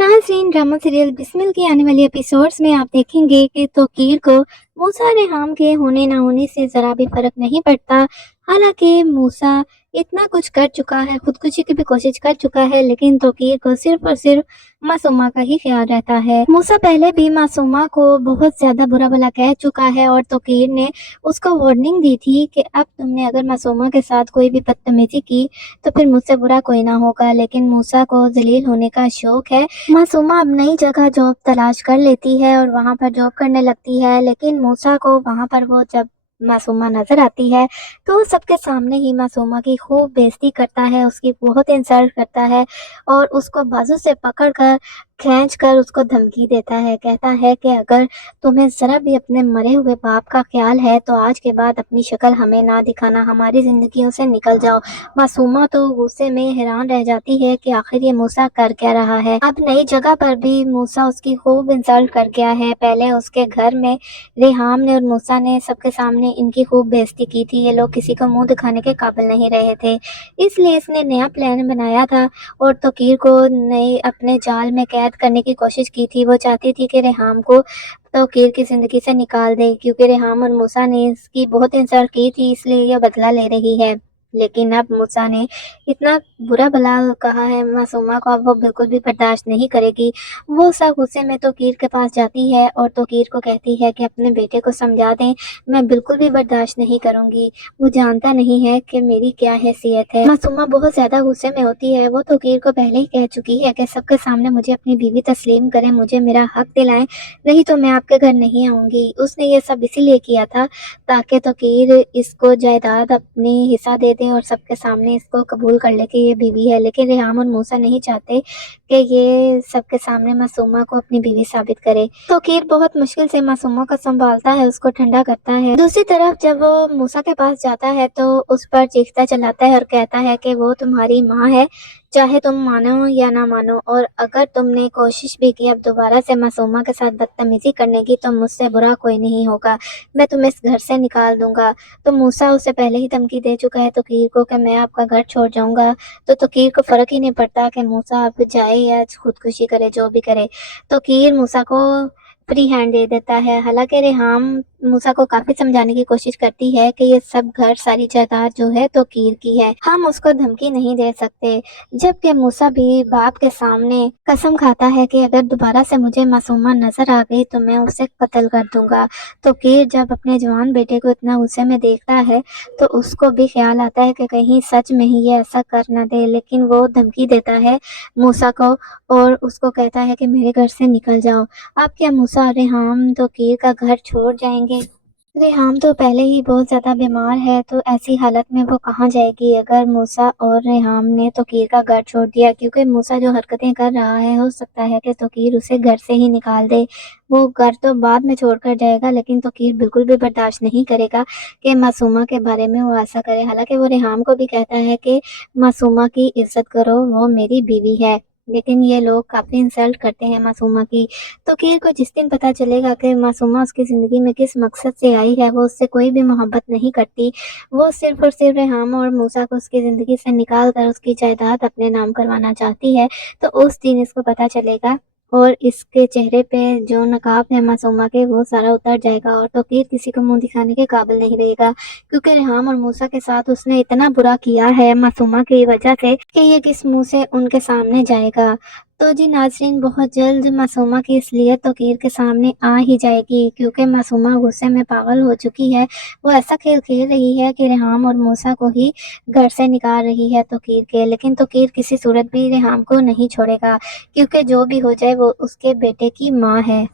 नाज़रीन, drama serial Bismil के आने वाले एपिसोड्स में आप देखेंगे कि तौकीर को मूसा रेहाम के होने ना होने से ज़रा भी फ़र्क नहीं पड़ता। हालांकि मूसा इतना कुछ कर चुका है, खुदकुशी की भी कोशिश कर चुका है, लेकिन तौकीर को सिर्फ और सिर्फ मासूमा का ही ख्याल रहता है। मूसा पहले भी मासूमा को बहुत ज़्यादा बुरा भला कह चुका है और तौकीर ने उसको वार्निंग दी थी कि अब तुमने अगर मासूमा के साथ कोई भी बदतमीजी की तो फिर मुझसे बुरा कोई ना होगा। लेकिन मूसा को जलील होने का शौक है। मासूमा अब नई जगह जॉब तलाश कर लेती है और वहाँ पर जॉब करने लगती है, लेकिन मूसा को वहाँ पर वो जब मासूमा नजर आती है तो वो सबके सामने ही मासूमा की खूब बेइज्जती करता है, उसकी बहुत इंसल्ट करता है और उसको बाजू से पकड़कर खींच कर उसको धमकी देता है। कहता है कि अगर तुम्हें जरा भी अपने मरे हुए बाप का ख्याल है तो आज के बाद अपनी शक्ल हमें ना दिखाना, हमारी जिंदगियों से निकल जाओ। मासूमा तो गुस्से में हैरान रह जाती है कि आखिर ये मूसा कर क्या रहा है। अब नई जगह पर भी मूसा उसकी खूब इंसल्ट कर गया है। पहले उसके घर में रेहाम ने और मूसा ने सबके सामने इनकी खूब बेइज्जती की थी। ये लोग किसी को मुंह दिखाने के काबिल नहीं रहे थे, इसलिए इसने नया प्लान बनाया था और तौकीर को नए अपने जाल में कैद करने की कोशिश की थी। वो चाहती थी कि रेहाम को तौकीर की जिंदगी से निकाल दे, क्योंकि रेहाम और मूसा ने इसकी बहुत इंसल्ट की थी, इसलिए यह बदला ले रही है। लेकिन अब मूसा ने इतना बुरा भला कहा है मासूमा को, अब वो बिल्कुल भी बर्दाश्त नहीं करेगी। वो सब गुस्से में तौकीर के पास जाती है और तौकीर को कहती है कि अपने बेटे को समझा दें, मैं बिल्कुल भी बर्दाश्त नहीं करूंगी। वो जानता नहीं है कि मेरी क्या हैसियत है। मासूमा बहुत ज्यादा गुस्से में होती है। वो तौकीर को पहले ही कह चुकी है कि सबके सामने मुझे अपनी बीवी तस्लीम करें, मुझे मेरा हक दिलाएं, नहीं तो मैं आपके घर नहीं आऊंगी। उसने ये सब इसीलिए किया था ताकि तौकीर इसको जायदाद अपनी हिस्सा दे दे और सबके सामने इसको कबूल कर ले कि ये बीवी है। लेकिन रेहाम और मूसा नहीं चाहते कि ये सबके सामने मासूमा को अपनी बीवी साबित करे। तौकीर बहुत मुश्किल से मासूमा को संभालता है, उसको ठंडा करता है। दूसरी तरफ जब वो मूसा के पास जाता है तो उस पर चीखता चलाता है और कहता है कि वो तुम्हारी माँ है, चाहे तुम मानो या ना मानो, और अगर तुमने कोशिश भी की अब दोबारा से मासूमा के साथ बदतमीजी करने की तो मुझसे बुरा कोई नहीं होगा, मैं तुम्हें इस घर से निकाल दूंगा। तो मूसा उससे पहले ही धमकी दे चुका है तौकीर को कि मैं आपका घर छोड़ जाऊंगा। तो तौकीर को फर्क ही नहीं पड़ता कि मूसा अब जाए या खुदकुशी करे, जो भी करे। तौकीर मूसा को फ्री हैंड दे देता है। हालांकि रेहाम मूसा को काफी समझाने की कोशिश करती है कि ये सब घर सारी जायदाद जो है तौकीर की है, हम उसको धमकी नहीं दे सकते। जबकि मूसा भी बाप के सामने कसम खाता है कि अगर दोबारा से मुझे मासूमा नजर आ गई तो मैं उसे कत्ल कर दूंगा। तौकीर जब अपने जवान बेटे को इतना गुस्से में देखता है तो उसको भी ख्याल आता है कि कहीं सच में ही ये ऐसा कर न दे, लेकिन वो धमकी देता है मूसा को और उसको कहता है कि मेरे घर से निकल जाओ। अब क्या मूसा और रेहाम तौकीर का घर छोड़ जाएंगे? रेहाम तो पहले ही बहुत ज़्यादा बीमार है, तो ऐसी हालत में वो कहाँ जाएगी अगर मूसा और रेहाम ने तौकीर का घर छोड़ दिया, क्योंकि मूसा जो हरकतें कर रहा है हो सकता है कि तौकीर उसे घर से ही निकाल दे। वो घर तो बाद में छोड़कर जाएगा, लेकिन तौकीर बिल्कुल भी बर्दाश्त नहीं करेगा कि मासूमा के बारे में वो ऐसा करे। हालांकि वो रेहाम को भी कहता है कि मासूमा की इज्जत करो, वो मेरी बीवी है, लेकिन ये लोग काफ़ी इंसल्ट करते हैं मासूमा की। तौकीर को जिस दिन पता चलेगा कि मासूमा उसकी ज़िंदगी में किस मकसद से आई है, वो उससे कोई भी मोहब्बत नहीं करती, वो सिर्फ और सिर्फ रेहाम और मूसा को उसकी ज़िंदगी से निकाल कर उसकी जायदाद अपने नाम करवाना चाहती है, तो उस दिन इसको पता चलेगा और इसके चेहरे पे जो नकाब है मासूमा के वो सारा उतर जाएगा और तौकीर किसी को मुंह दिखाने के काबिल नहीं रहेगा, क्योंकि रेहाम और मूसा के साथ उसने इतना बुरा किया है मासूमा की वजह से कि ये किस मुंह से उनके सामने जाएगा। तो जी नाजरीन, बहुत जल्द मासूमा की असलियत तौकीर के सामने आ ही जाएगी, क्योंकि मासूमा गुस्से में पागल हो चुकी है। वो ऐसा खेल खेल रही है कि रेहाम और मूसा को ही घर से निकाल रही है तौकीर के, लेकिन तौकीर किसी सूरत भी रेहाम को नहीं छोड़ेगा, क्योंकि जो भी हो जाए वो उसके बेटे की माँ है।